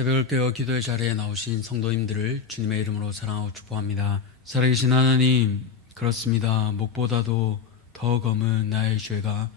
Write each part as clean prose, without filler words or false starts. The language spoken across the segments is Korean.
새벽을 깨워 기도의 자리에 나오신 성도님들을 주님의 이름으로 사랑하고 축복합니다. 살아계신 하나님, 그렇습니다. 목보다도 더 검은 나의 죄가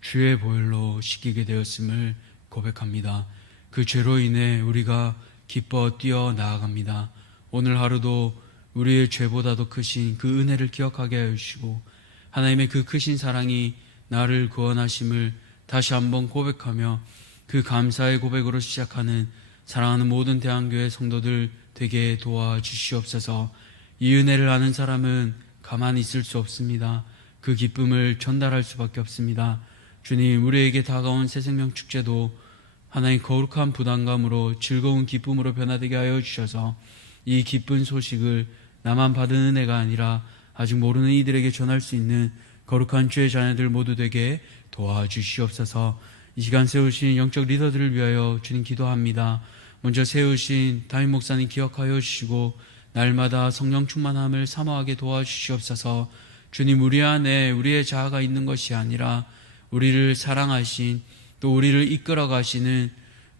주의 보혈로 씻기게 되었음을 고백합니다. 그 죄로 인해 우리가 기뻐 뛰어 나아갑니다. 오늘 하루도 우리의 죄보다도 크신 그 은혜를 기억하게 하여 주시고 하나님의 그 크신 사랑이 나를 구원하심을 다시 한번 고백하며 그 감사의 고백으로 시작하는 사랑하는 모든 대한교회 성도들 되게 도와주시옵소서. 이 은혜를 아는 사람은 가만히 있을 수 없습니다. 그 기쁨을 전달할 수밖에 없습니다. 주님, 우리에게 다가온 새생명 축제도 하나님 거룩한 부담감으로 즐거운 기쁨으로 변화되게 하여 주셔서 이 기쁜 소식을 나만 받은 은혜가 아니라 아직 모르는 이들에게 전할 수 있는 거룩한 주의 자녀들 모두 되게 도와주시옵소서. 이 시간 세우신 영적 리더들을 위하여 주님 기도합니다. 먼저 세우신 담임 목사님 기억하여 주시고 날마다 성령 충만함을 사모하게 도와주시옵소서. 주님, 우리 안에 우리의 자아가 있는 것이 아니라 우리를 사랑하신 또 우리를 이끌어 가시는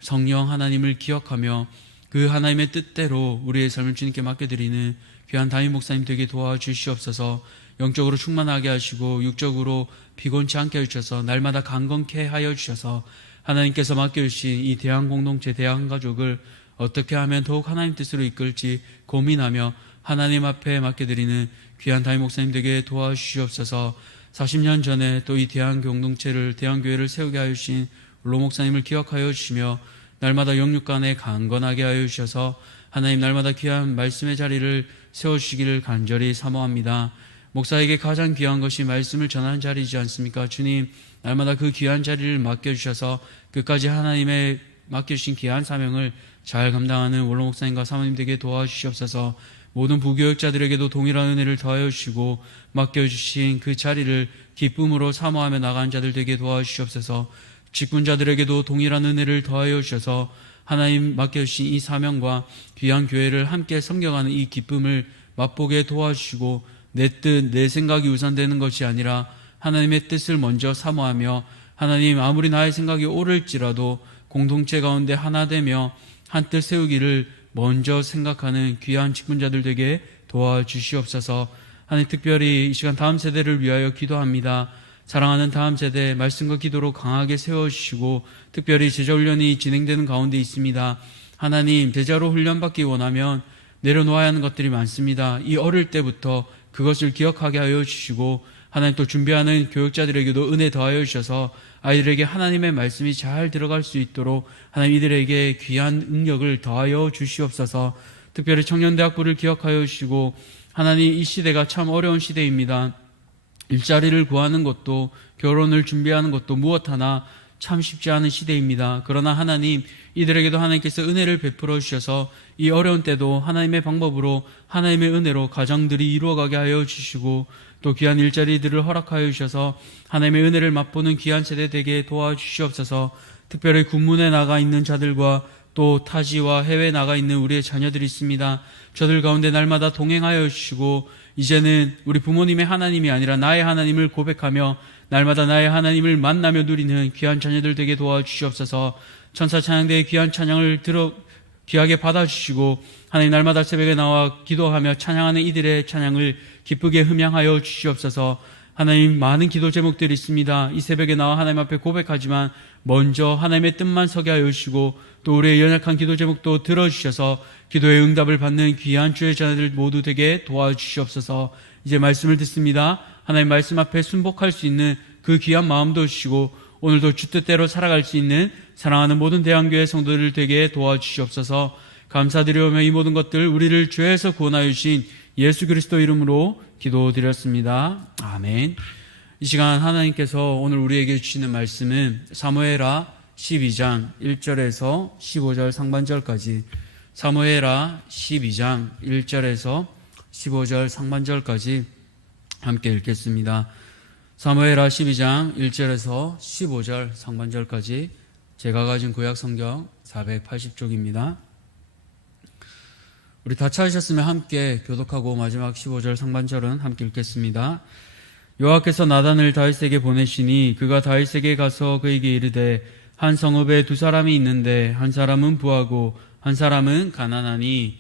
성령 하나님을 기억하며 그 하나님의 뜻대로 우리의 삶을 주님께 맡겨드리는 귀한 담임 목사님 되게 도와주시옵소서. 영적으로 충만하게 하시고 육적으로 피곤치 않게 해주셔서 날마다 강건케 하여 주셔서 하나님께서 맡겨주신 이 대한공동체 대한가족을 어떻게 하면 더욱 하나님 뜻으로 이끌지 고민하며 하나님 앞에 맡겨드리는 귀한 담임 목사님 되게 도와주시옵소서. 40년 전에 또 이 대한공동체를 대한교회를 세우게 하여 주신 로 목사님을 기억하여 주시며 날마다 영육간에 강건하게 하여 주셔서 하나님 날마다 귀한 말씀의 자리를 세워주시기를 간절히 사모합니다. 목사에게 가장 귀한 것이 말씀을 전하는 자리이지 않습니까? 주님, 날마다 그 귀한 자리를 맡겨주셔서 끝까지 하나님의 맡겨주신 귀한 사명을 잘 감당하는 원로 목사님과 사모님 되게 도와주시옵소서. 모든 부교역자들에게도 동일한 은혜를 더하여 주시고 맡겨주신 그 자리를 기쁨으로 사모하며 나가는 자들 되게 도와주시옵소서. 직분자들에게도 동일한 은혜를 더하여 주셔서 하나님 맡겨주신 이 사명과 귀한 교회를 함께 섬겨가는 이 기쁨을 맛보게 도와주시고 내 뜻, 내 생각이 우선되는 것이 아니라 하나님의 뜻을 먼저 사모하며 하나님 아무리 나의 생각이 옳을지라도 공동체 가운데 하나 되며 한 뜻 세우기를 먼저 생각하는 귀한 직분자들 되게 도와주시옵소서. 하나님 특별히 이 시간 다음 세대를 위하여 기도합니다. 사랑하는 다음 세대 말씀과 기도로 강하게 세워주시고 특별히 제자훈련이 진행되는 가운데 있습니다. 하나님, 제자로 훈련받기 원하면 내려놓아야 하는 것들이 많습니다. 이 어릴 때부터 그것을 기억하게 하여 주시고 하나님 또 준비하는 교육자들에게도 은혜 더하여 주셔서 아이들에게 하나님의 말씀이 잘 들어갈 수 있도록 하나님 이들에게 귀한 능력을 더하여 주시옵소서. 특별히 청년대학부를 기억하여 주시고 하나님 이 시대가 참 어려운 시대입니다. 일자리를 구하는 것도 결혼을 준비하는 것도 무엇 하나 참 쉽지 않은 시대입니다. 그러나 하나님, 이들에게도 하나님께서 은혜를 베풀어 주셔서 이 어려운 때도 하나님의 방법으로 하나님의 은혜로 가정들이 이루어가게 하여 주시고 또 귀한 일자리들을 허락하여 주셔서 하나님의 은혜를 맛보는 귀한 세대 되게 도와주시옵소서. 특별히 군문에 나가 있는 자들과 또 타지와 해외에 나가 있는 우리의 자녀들이 있습니다. 저들 가운데 날마다 동행하여 주시고 이제는 우리 부모님의 하나님이 아니라 나의 하나님을 고백하며 날마다 나의 하나님을 만나며 누리는 귀한 자녀들 되게 도와주시옵소서. 천사 찬양대의 귀한 찬양을 귀하게 받아주시고 하나님 날마다 새벽에 나와 기도하며 찬양하는 이들의 찬양을 기쁘게 흠양하여 주시옵소서. 하나님 많은 기도 제목들이 있습니다. 이 새벽에 나와 하나님 앞에 고백하지만 먼저 하나님의 뜻만 서게 하여 주시고 또 우리의 연약한 기도 제목도 들어주셔서 기도의 응답을 받는 귀한 주의 자녀들 모두 되게 도와주시옵소서. 이제 말씀을 듣습니다. 하나님 말씀 앞에 순복할 수 있는 그 귀한 마음도 주시고 오늘도 주 뜻대로 살아갈 수 있는 사랑하는 모든 대한교회 성도들을 되게 도와주시옵소서. 감사드리오며 이 모든 것들 우리를 죄에서 구원하여 주신 예수 그리스도 이름으로 기도드렸습니다. 아멘. 이 시간 하나님께서 오늘 우리에게 주시는 말씀은 사무엘하 12장 1절에서 15절 상반절까지, 사무엘하 12장 1절에서 15절 상반절까지 함께 읽겠습니다. 사무엘하 12장 1절에서 15절 상반절까지 제가 가진 구약 성경 480쪽입니다. 우리 다 찾으셨으면 함께 교독하고 마지막 15절 상반절은 함께 읽겠습니다. 여호와께서 나단을 다윗에게 보내시니 그가 다윗에게 가서 그에게 이르되 한 성읍에 두 사람이 있는데 한 사람은 부하고 한 사람은 가난하니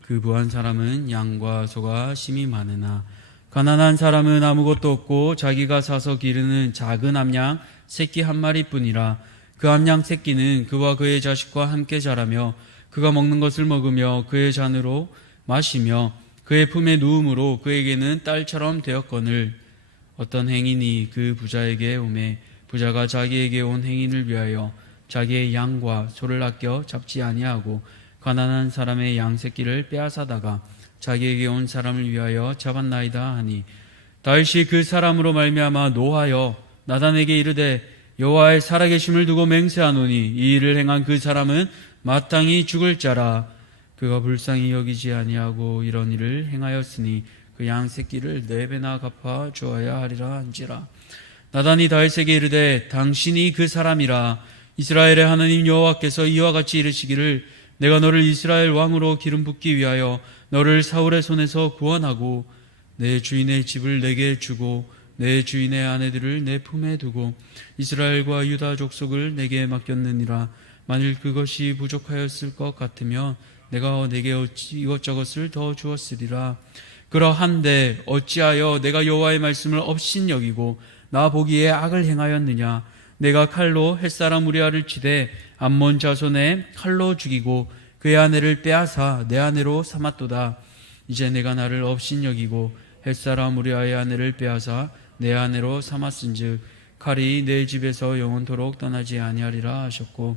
그 부한 사람은 양과 소가 심히 많으나 가난한 사람은 아무것도 없고 자기가 사서 기르는 작은 암양 새끼 한 마리뿐이라. 그 암양 새끼는 그와 그의 자식과 함께 자라며 그가 먹는 것을 먹으며 그의 잔으로 마시며 그의 품에 누움으로 그에게는 딸처럼 되었거늘. 어떤 행인이 그 부자에게 오매 부자가 자기에게 온 행인을 위하여 자기의 양과 소를 아껴 잡지 아니하고 가난한 사람의 양 새끼를 빼앗아다가 자기에게 온 사람을 위하여 잡았나이다 하니, 다윗이 그 사람으로 말미암아 노하여 나단에게 이르되 여호와의 살아계심을 두고 맹세하노니 이 일을 행한 그 사람은 마땅히 죽을 자라. 그가 불쌍히 여기지 아니하고 이런 일을 행하였으니 그 양 새끼를 4배나 갚아 주어야 하리라 한지라. 나단이 다윗에게 이르되 당신이 그 사람이라. 이스라엘의 하나님 여호와께서 이와 같이 이르시기를 내가 너를 이스라엘 왕으로 기름 붓기 위하여 너를 사울의 손에서 구원하고 내 주인의 집을 내게 주고 내 주인의 아내들을 내 품에 두고 이스라엘과 유다 족속을 내게 맡겼느니라. 만일 그것이 부족하였을 것 같으면 내가 내게 이것저것을 더 주었으리라. 그러한데 어찌하여 내가 여호와의 말씀을 업신여기고 나 보기에 악을 행하였느냐. 내가 칼로 햇사람 우리아를 치되 암몬 자손의 칼로 죽이고 그의 아내를 빼앗아 내 아내로 삼았도다. 이제 내가 나를 업신여기고 햇사람 우리아의 아내를 빼앗아 내 아내로 삼았은즉 칼이 내 집에서 영원토록 떠나지 아니하리라 하셨고,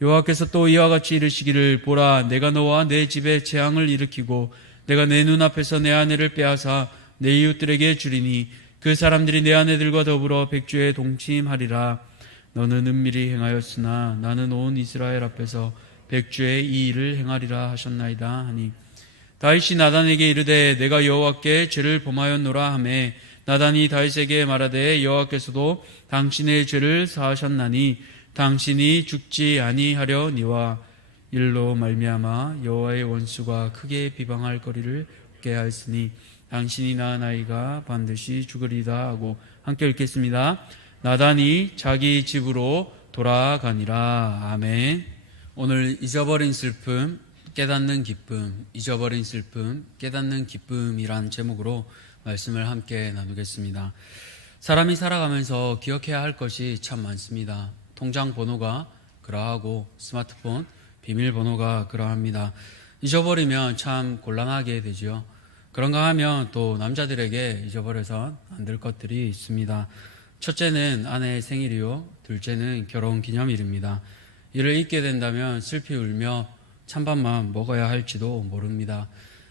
여호와께서 또 이와 같이 이르시기를 보라 내가 너와 내 집에 재앙을 일으키고 내가 내 눈앞에서 내 아내를 빼앗아 내 이웃들에게 주리니 그 사람들이 내 아내들과 더불어 백주에 동침하리라. 너는 은밀히 행하였으나 나는 온 이스라엘 앞에서 백주에 이 일을 행하리라 하셨나이다 하니, 다윗이 나단에게 이르되 내가 여호와께 죄를 범하였노라 하매 나단이 다윗에게 말하되 여호와께서도 당신의 죄를 사하셨나니 당신이 죽지 아니하려니와 일로 말미암아 여호와의 원수가 크게 비방할 거리를 얻게 하였으니 당신이 낳은 아이가 반드시 죽으리다 하고, 함께 읽겠습니다. 나단이 자기 집으로 돌아가니라. 아멘. 오늘 잊어버린 슬픔 깨닫는 기쁨, 잊어버린 슬픔 깨닫는 기쁨이란 제목으로 말씀을 함께 나누겠습니다. 사람이 살아가면서 기억해야 할 것이 참 많습니다. 통장 번호가 그러하고 스마트폰 비밀번호가 그러합니다. 잊어버리면 참 곤란하게 되죠. 그런가 하면 또 남자들에게 잊어버려선 안 될 것들이 있습니다. 첫째는 아내의 생일이요, 둘째는 결혼기념일입니다. 이를 잊게 된다면 슬피 울며 찬밥만 먹어야 할지도 모릅니다.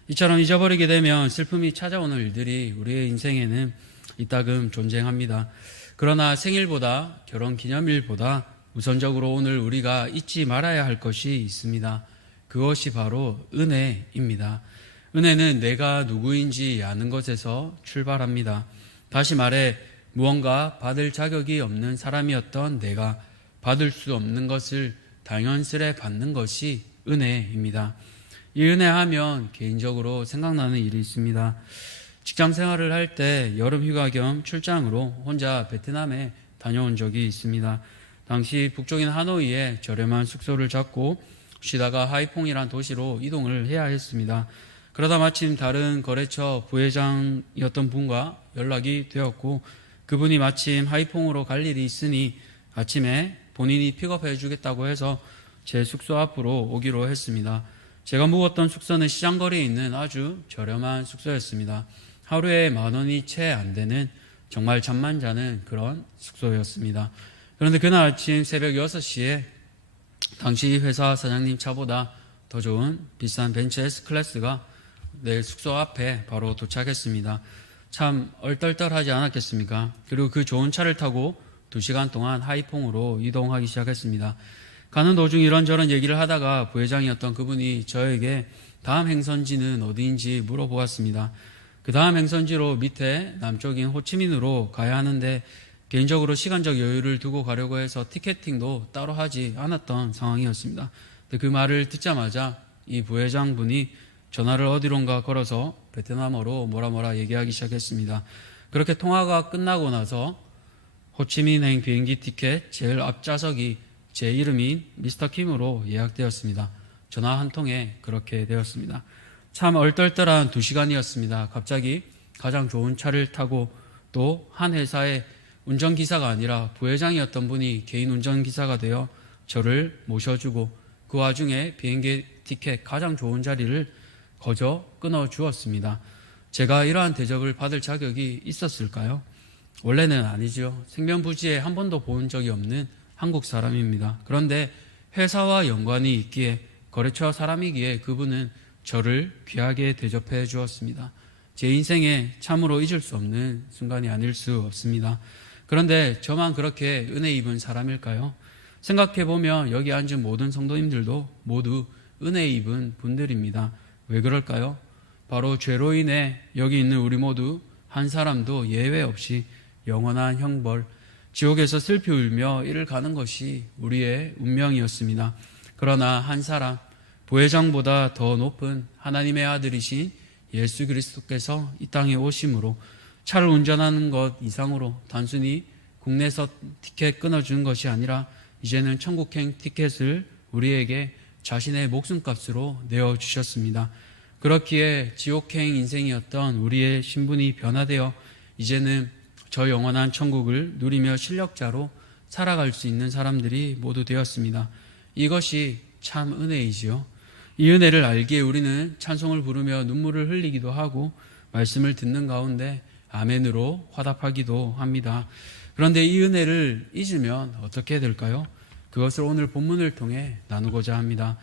이처럼 잊어버리게 되면 슬픔이 찾아오는 일들이 우리의 인생에는 이따금 존재합니다. 그러나 생일보다 결혼기념일보다 우선적으로 오늘 우리가 잊지 말아야 할 것이 있습니다. 그것이 바로 은혜입니다. 은혜는 내가 누구인지 아는 것에서 출발합니다. 다시 말해 무언가 받을 자격이 없는 사람이었던 내가 받을 수 없는 것을 당연스레 받는 것이 은혜입니다. 이 은혜하면 개인적으로 생각나는 일이 있습니다. 직장 생활을 할 때 여름 휴가 겸 출장으로 혼자 베트남에 다녀온 적이 있습니다. 당시 북쪽인 하노이에 저렴한 숙소를 잡고 쉬다가 하이퐁이란 도시로 이동을 해야 했습니다. 그러다 마침 다른 거래처 부회장이었던 분과 연락이 되었고, 그분이 마침 하이퐁으로 갈 일이 있으니 아침에 본인이 픽업해 주겠다고 해서 제 숙소 앞으로 오기로 했습니다. 제가 묵었던 숙소는 시장거리에 있는 아주 저렴한 숙소였습니다. 하루에 10,000원이 채 안 되는 정말 잠만 자는 그런 숙소였습니다. 그런데 그날 아침 새벽 6시에 당시 회사 사장님 차보다 더 좋은 비싼 벤츠 S클래스가 내 숙소 앞에 바로 도착했습니다. 참 얼떨떨하지 않았겠습니까? 그리고 그 좋은 차를 타고 2시간 동안 하이퐁으로 이동하기 시작했습니다. 가는 도중 이런저런 얘기를 하다가 부회장이었던 그분이 저에게 다음 행선지는 어디인지 물어보았습니다. 그 다음 행선지로 밑에 남쪽인 호치민으로 가야 하는데 개인적으로 시간적 여유를 두고 가려고 해서 티켓팅도 따로 하지 않았던 상황이었습니다. 그 말을 듣자마자 이 부회장분이 전화를 어디론가 걸어서 베트남어로 뭐라 얘기하기 시작했습니다. 그렇게 통화가 끝나고 나서 호치민행 비행기 티켓 제일 앞좌석이 제 이름인 미스터 킴으로 예약되었습니다. 전화 한 통에 그렇게 되었습니다. 참 얼떨떨한 2시간이었습니다. 갑자기 가장 좋은 차를 타고 또 한 회사의 운전기사가 아니라 부회장이었던 분이 개인 운전기사가 되어 저를 모셔주고 그 와중에 비행기 티켓 가장 좋은 자리를 거저 끊어주었습니다. 제가 이러한 대접을 받을 자격이 있었을까요? 원래는 아니죠. 생명부지에 한 번도 본 적이 없는 한국 사람입니다. 그런데 회사와 연관이 있기에 거래처 사람이기에 그분은 저를 귀하게 대접해 주었습니다. 제 인생에 참으로 잊을 수 없는 순간이 아닐 수 없습니다. 그런데 저만 그렇게 은혜 입은 사람일까요? 생각해보면 여기 앉은 모든 성도님들도 모두 은혜 입은 분들입니다. 왜 그럴까요? 바로 죄로 인해 여기 있는 우리 모두 한 사람도 예외 없이 영원한 형벌, 지옥에서 슬피 울며 이를 가는 것이 우리의 운명이었습니다. 그러나 한 사람, 부회장보다 더 높은 하나님의 아들이신 예수 그리스도께서 이 땅에 오심으로 차를 운전하는 것 이상으로 단순히 국내에서 티켓 끊어주는 것이 아니라 이제는 천국행 티켓을 우리에게 자신의 목숨값으로 내어주셨습니다. 그렇기에 지옥행 인생이었던 우리의 신분이 변화되어 이제는 저 영원한 천국을 누리며 실력자로 살아갈 수 있는 사람들이 모두 되었습니다. 이것이 참 은혜이지요. 이 은혜를 알기에 우리는 찬송을 부르며 눈물을 흘리기도 하고 말씀을 듣는 가운데 아멘으로 화답하기도 합니다. 그런데 이 은혜를 잊으면 어떻게 될까요? 그것을 오늘 본문을 통해 나누고자 합니다.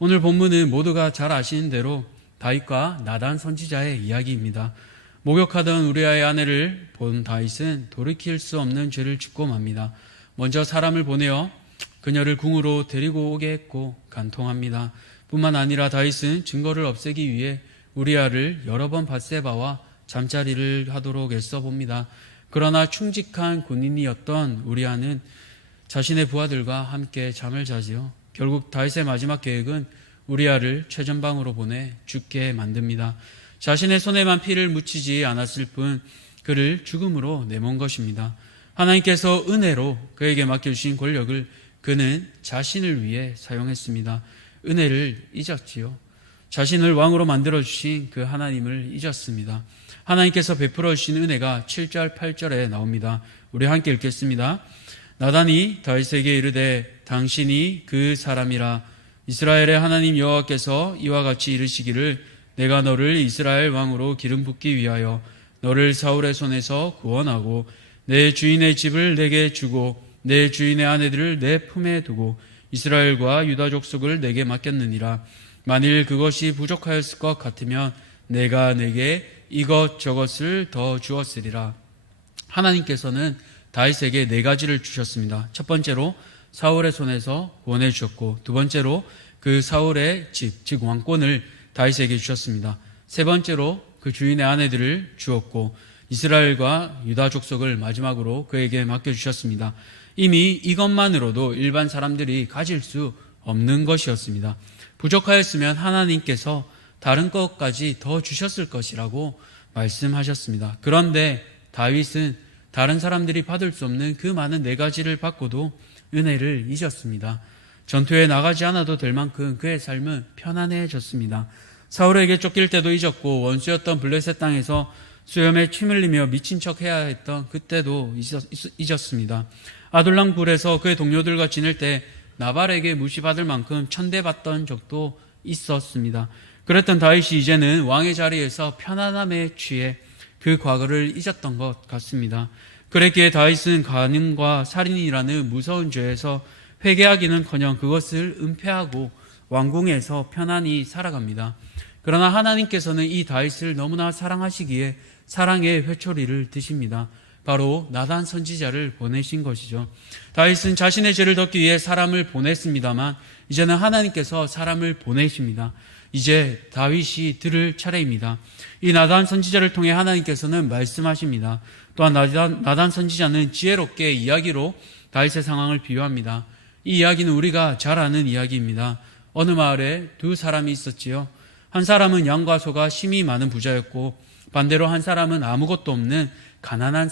오늘 본문은 모두가 잘 아시는 대로 다윗과 나단 선지자의 이야기입니다. 목욕하던 우리아의 아내를 본 다윗은 돌이킬 수 없는 죄를 짓고 맙니다. 먼저 사람을 보내어 그녀를 궁으로 데리고 오게 했고 간통합니다. 뿐만 아니라 다윗은 증거를 없애기 위해 우리아를 여러 번 밧세바와 잠자리를 하도록 애써봅니다. 그러나 충직한 군인이었던 우리아는 자신의 부하들과 함께 잠을 자지요. 결국 다윗의 마지막 계획은 우리아를 최전방으로 보내 죽게 만듭니다. 자신의 손에만 피를 묻히지 않았을 뿐 그를 죽음으로 내몬 것입니다. 하나님께서 은혜로 그에게 맡겨주신 권력을 그는 자신을 위해 사용했습니다. 은혜를 잊었지요. 자신을 왕으로 만들어주신 그 하나님을 잊었습니다. 하나님께서 베풀어 주신 은혜가 7절 8절에 나옵니다. 우리 함께 읽겠습니다. 나단이 다윗에게 이르되 당신이 그 사람이라. 이스라엘의 하나님 여호와께서 이와 같이 이르시기를 내가 너를 이스라엘 왕으로 기름 붓기 위하여 너를 사울의 손에서 구원하고 내 주인의 집을 내게 주고 내 주인의 아내들을 내 품에 두고 이스라엘과 유다 족속을 내게 맡겼느니라. 만일 그것이 부족하였을 것 같으면 내가 내게 이것저것을 더 주었으리라. 하나님께서는 다윗에게 4가지를 주셨습니다. 첫 번째로 사울의 손에서 구원해 주셨고, 두 번째로 그 사울의 집, 즉 왕권을 다윗에게 주셨습니다. 세 번째로 그 주인의 아내들을 주었고 이스라엘과 유다 족속을 마지막으로 그에게 맡겨주셨습니다. 이미 이것만으로도 일반 사람들이 가질 수 없는 것이었습니다. 부족하였으면 하나님께서 다른 것까지 더 주셨을 것이라고 말씀하셨습니다. 그런데 다윗은 다른 사람들이 받을 수 없는 그 많은 4가지를 받고도 은혜를 잊었습니다. 전투에 나가지 않아도 될 만큼 그의 삶은 편안해졌습니다. 사울에게 쫓길 때도 잊었고 원수였던 블레셋 땅에서 수염에 침 흘리며 미친 척 해야 했던 그때도 잊었습니다. 아둘람 굴에서 그의 동료들과 지낼 때 나발에게 무시받을 만큼 천대받던 적도 있었습니다. 그랬던 다윗이 이제는 왕의 자리에서 편안함에 취해 그 과거를 잊었던 것 같습니다. 그랬기에 다윗은 간음과 살인이라는 무서운 죄에서 회개하기는커녕 그것을 은폐하고 왕궁에서 편안히 살아갑니다. 그러나 하나님께서는 이 다윗을 너무나 사랑하시기에 사랑의 회초리를 드십니다. 바로 나단 선지자를 보내신 것이죠. 다윗은 자신의 죄를 덮기 위해 사람을 보냈습니다만 이제는 하나님께서 사람을 보내십니다. 이제 다윗이 들을 차례입니다. 이 나단 선지자를 통해 하나님께서는 말씀하십니다. 또한 나단 선지자는 지혜롭게 이야기로 다윗의 상황을 비유합니다. 이 이야기는 우리가 잘 아는 이야기입니다. 어느 마을에 2사람이 있었지요. 한 사람은 양과 소가 심히 많은 부자였고 반대로 한 사람은 아무것도 없는 가난한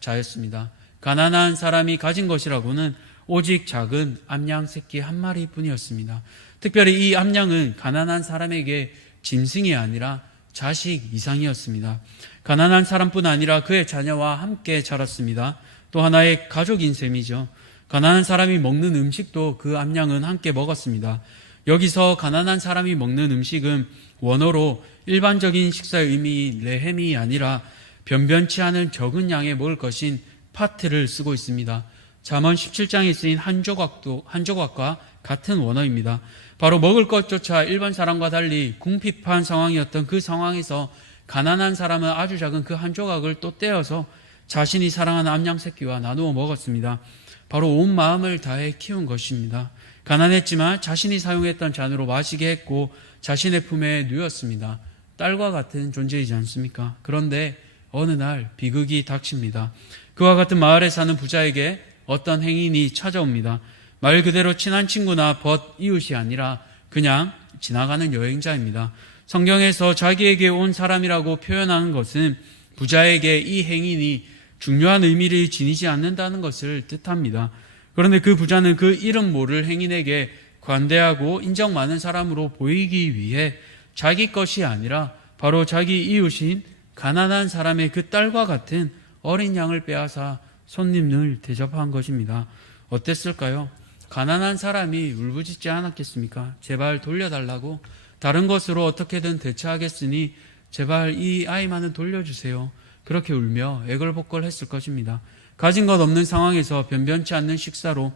자였습니다. 가난한 사람이 가진 것이라고는 오직 작은 암양 새끼 1마리뿐이었습니다. 특별히 이 암양은 가난한 사람에게 짐승이 아니라 자식 이상이었습니다. 가난한 사람뿐 아니라 그의 자녀와 함께 자랐습니다. 또 하나의 가족인 셈이죠. 가난한 사람이 먹는 음식도 그 암양은 함께 먹었습니다. 여기서 가난한 사람이 먹는 음식은 원어로 일반적인 식사의 의미 레헴이 아니라 변변치 않은 적은 양의 먹을 것인 파트를 쓰고 있습니다. 잠언 17장에 쓰인 한 조각과 같은 원어입니다. 바로 먹을 것조차 일반 사람과 달리 궁핍한 상황이었던 그 상황에서 가난한 사람은 아주 작은 그 한 조각을 또 떼어서 자신이 사랑하는 암양 새끼와 나누어 먹었습니다. 바로 온 마음을 다해 키운 것입니다. 가난했지만 자신이 사용했던 잔으로 마시게 했고 자신의 품에 누였습니다. 딸과 같은 존재이지 않습니까? 그런데 어느 날 비극이 닥칩니다. 그와 같은 마을에 사는 부자에게 어떤 행인이 찾아옵니다. 말 그대로 친한 친구나 벗 이웃이 아니라 그냥 지나가는 여행자입니다. 성경에서 자기에게 온 사람이라고 표현하는 것은 부자에게 이 행인이 중요한 의미를 지니지 않는다는 것을 뜻합니다. 그런데 그 부자는 그 이름 모를 행인에게 관대하고 인정 많은 사람으로 보이기 위해 자기 것이 아니라 바로 자기 이웃인 가난한 사람의 그 딸과 같은 어린 양을 빼앗아 손님을 대접한 것입니다. 어땠을까요? 가난한 사람이 울부짖지 않았겠습니까? 제발 돌려달라고, 다른 것으로 어떻게든 대처하겠으니 제발 이 아이만은 돌려주세요. 그렇게 울며 애걸복걸했을 것입니다. 가진 것 없는 상황에서 변변치 않는 식사로,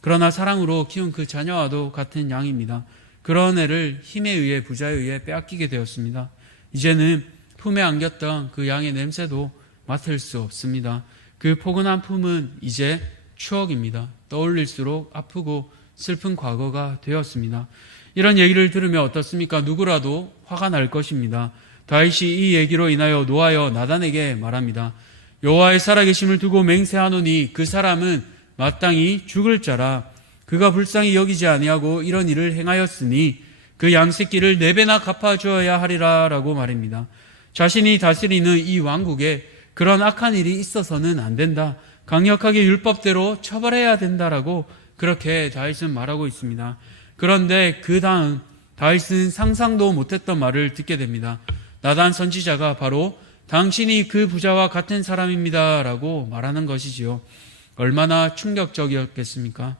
그러나 사랑으로 키운 그 자녀와도 같은 양입니다. 그런 애를 힘에 의해, 부자에 의해 빼앗기게 되었습니다. 이제는 품에 안겼던 그 양의 냄새도 맡을 수 없습니다. 그 포근한 품은 이제 추억입니다. 떠올릴수록 아프고 슬픈 과거가 되었습니다. 이런 얘기를 들으면 어떻습니까? 누구라도 화가 날 것입니다. 다윗이 이 얘기로 인하여 노하여 나단에게 말합니다. 여호와의 살아계심을 두고 맹세하노니 그 사람은 마땅히 죽을 자라. 그가 불쌍히 여기지 아니하고 이런 일을 행하였으니 그 양새끼를 4배나 갚아주어야 하리라 라고 말입니다. 자신이 다스리는 이 왕국에 그런 악한 일이 있어서는 안 된다. 강력하게 율법대로 처벌해야 된다라고 그렇게 다윗은 말하고 있습니다. 그런데 그 다음 다윗은 상상도 못했던 말을 듣게 됩니다. 나단 선지자가 바로 당신이 그 부자와 같은 사람입니다 라고 말하는 것이지요. 얼마나 충격적이었겠습니까?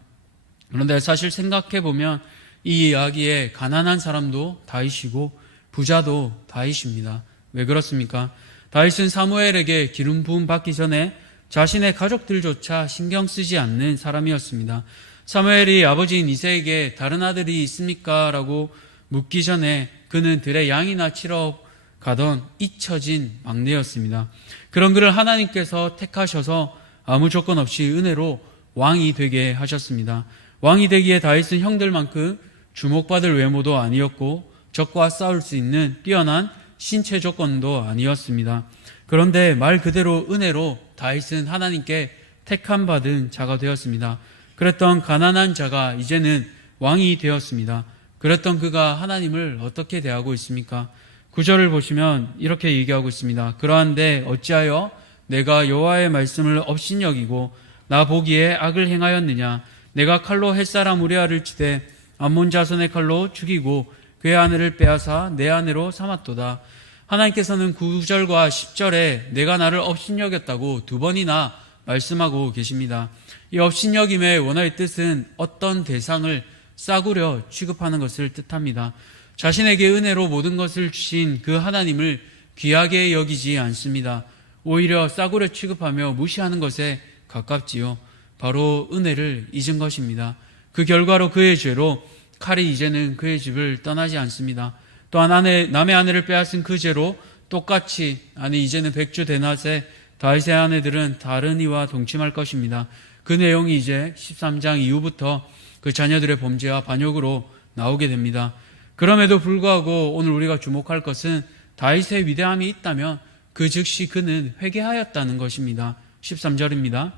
그런데 사실 생각해보면 이 이야기에 가난한 사람도 다윗이고 부자도 다윗입니다. 왜 그렇습니까? 다윗은 사무엘에게 기름 부음 받기 전에 자신의 가족들조차 신경 쓰지 않는 사람이었습니다. 사무엘이 아버지인 이새에게 다른 아들이 있습니까? 라고 묻기 전에 그는 들에 양이나 치러 가던 잊혀진 막내였습니다. 그런 그를 하나님께서 택하셔서 아무 조건 없이 은혜로 왕이 되게 하셨습니다. 왕이 되기에 다윗은 형들만큼 주목받을 외모도 아니었고 적과 싸울 수 있는 뛰어난 신체 조건도 아니었습니다. 그런데 말 그대로 은혜로 다윗은 하나님께 택함 받은 자가 되었습니다. 그랬던 가난한 자가 이제는 왕이 되었습니다. 그랬던 그가 하나님을 어떻게 대하고 있습니까? 9절을 보시면 이렇게 얘기하고 있습니다. 그러한데 어찌하여 내가 여호와의 말씀을 업신여기고 나 보기에 악을 행하였느냐? 내가 칼로 햇사람 우리아를 치되 암몬 자손의 칼로 죽이고 그의 아내를 빼앗아 내 아내로 삼았도다. 하나님께서는 9절과 10절에 내가 나를 업신여겼다고 2번이나 말씀하고 계십니다. 이 업신여김의 원어의 뜻은 어떤 대상을 싸구려 취급하는 것을 뜻합니다. 자신에게 은혜로 모든 것을 주신 그 하나님을 귀하게 여기지 않습니다. 오히려 싸구려 취급하며 무시하는 것에 가깝지요. 바로 은혜를 잊은 것입니다. 그 결과로 그의 죄로 칼이 이제는 그의 집을 떠나지 않습니다. 또한 남의 아내를 빼앗은 그 죄로 똑같이 이제는 백주 대낮에 다윗의 아내들은 다른 이와 동침할 것입니다. 그 내용이 이제 13장 이후부터 그 자녀들의 범죄와 반역으로 나오게 됩니다. 그럼에도 불구하고 오늘 우리가 주목할 것은 다윗의 위대함이 있다면 그 즉시 그는 회개하였다는 것입니다. 13절입니다.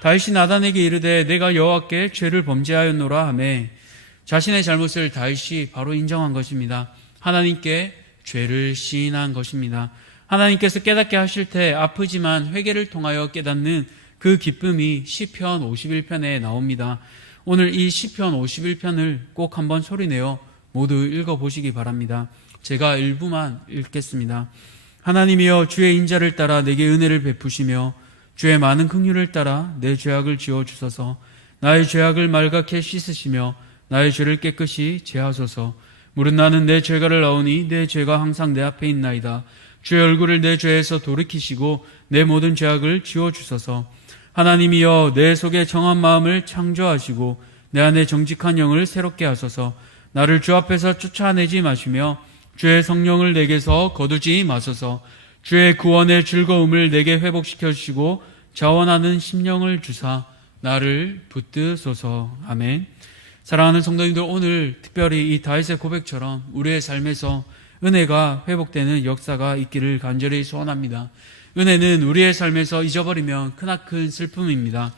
다윗이 나단에게 이르되 내가 여호와께 죄를 범죄하였노라 하매 자신의 잘못을 다윗이 바로 인정한 것입니다. 하나님께 죄를 시인한 것입니다. 하나님께서 깨닫게 하실 때 아프지만 회개를 통하여 깨닫는 그 기쁨이 시편 51편에 나옵니다. 오늘 이 시편 51편을 꼭 한번 소리내어 모두 읽어보시기 바랍니다. 제가 일부만 읽겠습니다. 하나님이여, 주의 인자를 따라 내게 은혜를 베푸시며 주의 많은 긍휼을 따라 내 죄악을 지워주소서. 나의 죄악을 말갛게 씻으시며 나의 죄를 깨끗이 제하소서. 무릇 나는 내 죄가를 아오니 내 죄가 항상 내 앞에 있나이다. 주의 얼굴을 내 죄에서 돌이키시고 내 모든 죄악을 지워주소서. 하나님이여, 내 속에 정한 마음을 창조하시고 내 안에 정직한 영을 새롭게 하소서. 나를 주 앞에서 쫓아내지 마시며 주의 성령을 내게서 거두지 마소서. 주의 구원의 즐거움을 내게 회복시켜 주시고 자원하는 심령을 주사 나를 붙드소서. 아멘. 사랑하는 성도님들, 오늘 특별히 이 다윗의 고백처럼 우리의 삶에서 은혜가 회복되는 역사가 있기를 간절히 소원합니다. 은혜는 우리의 삶에서 잊어버리면 크나큰 슬픔입니다.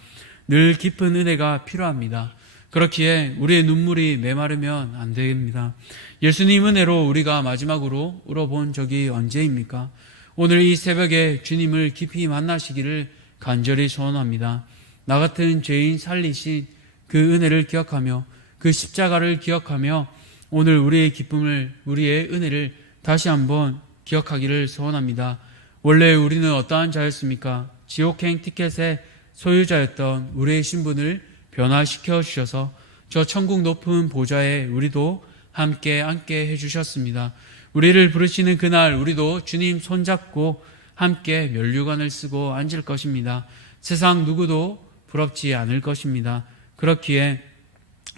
늘 깊은 은혜가 필요합니다. 그렇기에 우리의 눈물이 메마르면 안 됩니다. 예수님 은혜로 우리가 마지막으로 울어본 적이 언제입니까? 오늘 이 새벽에 주님을 깊이 만나시기를 간절히 소원합니다. 나 같은 죄인 살리신 그 은혜를 기억하며 그 십자가를 기억하며 오늘 우리의 기쁨을, 우리의 은혜를 다시 한번 기억하기를 소원합니다. 원래 우리는 어떠한 자였습니까? 지옥행 티켓의 소유자였던 우리의 신분을 변화시켜 주셔서 저 천국 높은 보좌에 우리도 함께 앉게 해주셨습니다. 우리를 부르시는 그날 우리도 주님 손잡고 함께 면류관을 쓰고 앉을 것입니다. 세상 누구도 부럽지 않을 것입니다. 그렇기에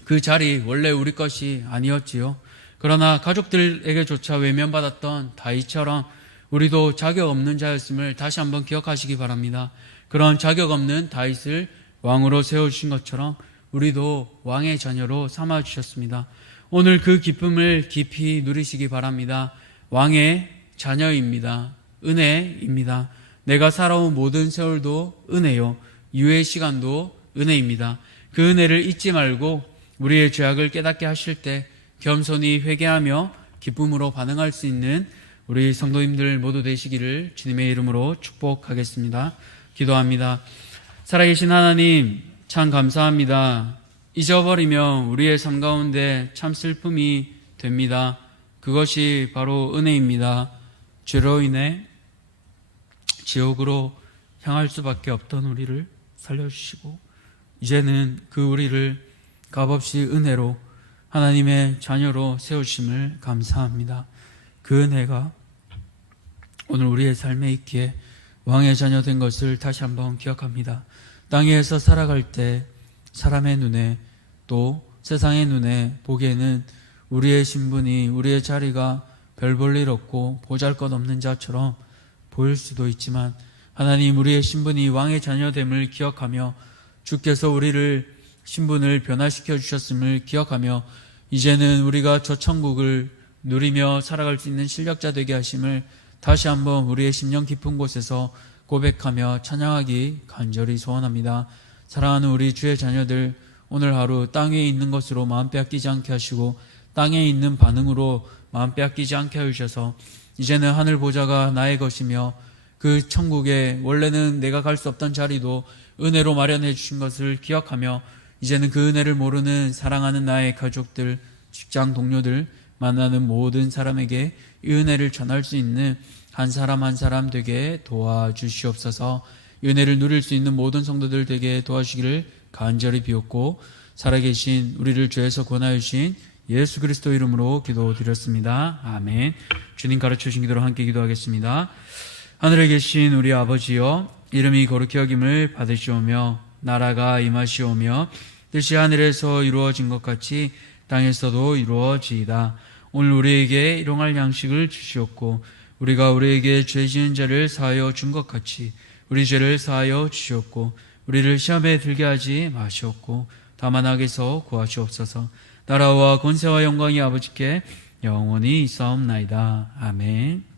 그 자리 원래 우리 것이 아니었지요. 그러나 가족들에게조차 외면받았던 다윗처럼 우리도 자격 없는 자였음을 다시 한번 기억하시기 바랍니다. 그런 자격 없는 다윗을 왕으로 세워주신 것처럼 우리도 왕의 자녀로 삼아주셨습니다. 오늘 그 기쁨을 깊이 누리시기 바랍니다. 왕의 자녀입니다. 은혜입니다. 내가 살아온 모든 세월도 은혜요, 유의 시간도 은혜입니다. 그 은혜를 잊지 말고 우리의 죄악을 깨닫게 하실 때 겸손히 회개하며 기쁨으로 반응할 수 있는 우리 성도님들 모두 되시기를 주님의 이름으로 축복하겠습니다. 기도합니다. 살아계신 하나님, 참 감사합니다. 잊어버리면 우리의 삶 가운데 참 슬픔이 됩니다. 그것이 바로 은혜입니다. 죄로 인해 지옥으로 향할 수밖에 없던 우리를 살려주시고 이제는 그 우리를 값없이 은혜로 하나님의 자녀로 세우심을 감사합니다. 그 은혜가 오늘 우리의 삶에 있기에 왕의 자녀 된 것을 다시 한번 기억합니다. 땅에서 살아갈 때 사람의 눈에 또 세상의 눈에 보기에는 우리의 신분이, 우리의 자리가 별 볼 일 없고 보잘것없는 자처럼 보일 수도 있지만 하나님, 우리의 신분이 왕의 자녀됨을 기억하며 주께서 우리를 신분을 변화시켜 주셨음을 기억하며 이제는 우리가 저 천국을 누리며 살아갈 수 있는 실력자 되게 하심을 다시 한번 우리의 심령 깊은 곳에서 고백하며 찬양하기 간절히 소원합니다. 사랑하는 우리 주의 자녀들, 오늘 하루 땅 위에 있는 것으로 마음 빼앗기지 않게 하시고 땅에 있는 반응으로 마음 빼앗기지 않게 해주셔서 이제는 하늘 보좌가 나의 것이며 그 천국에 원래는 내가 갈 수 없던 자리도 은혜로 마련해 주신 것을 기억하며 이제는 그 은혜를 모르는 사랑하는 나의 가족들, 직장 동료들, 만나는 모든 사람에게 이 은혜를 전할 수 있는 한 사람 한 사람 되게 도와주시옵소서. 은혜를 누릴 수 있는 모든 성도들 되게 도와주시기를 간절히 비옵고 살아계신 우리를 죄에서 구원하여 주신 예수 그리스도 이름으로 기도드렸습니다. 아멘. 주님 가르쳐주신 기도로 함께 기도하겠습니다. 하늘에 계신 우리 아버지여, 이름이 거룩히 여김을 받으시오며 나라가 임하시오며 뜻이 하늘에서 이루어진 것 같이 땅에서도 이루어지이다. 오늘 우리에게 일용할 양식을 주시옵고 우리가 우리에게 죄 지은 자를 사하여 준 것 같이 우리 죄를 사하여 주시옵고 우리를 시험에 들게 하지 마시옵고 다만 악에서 구하시옵소서. 나라와 권세와 영광이 아버지께 영원히 있사옵나이다. 아멘.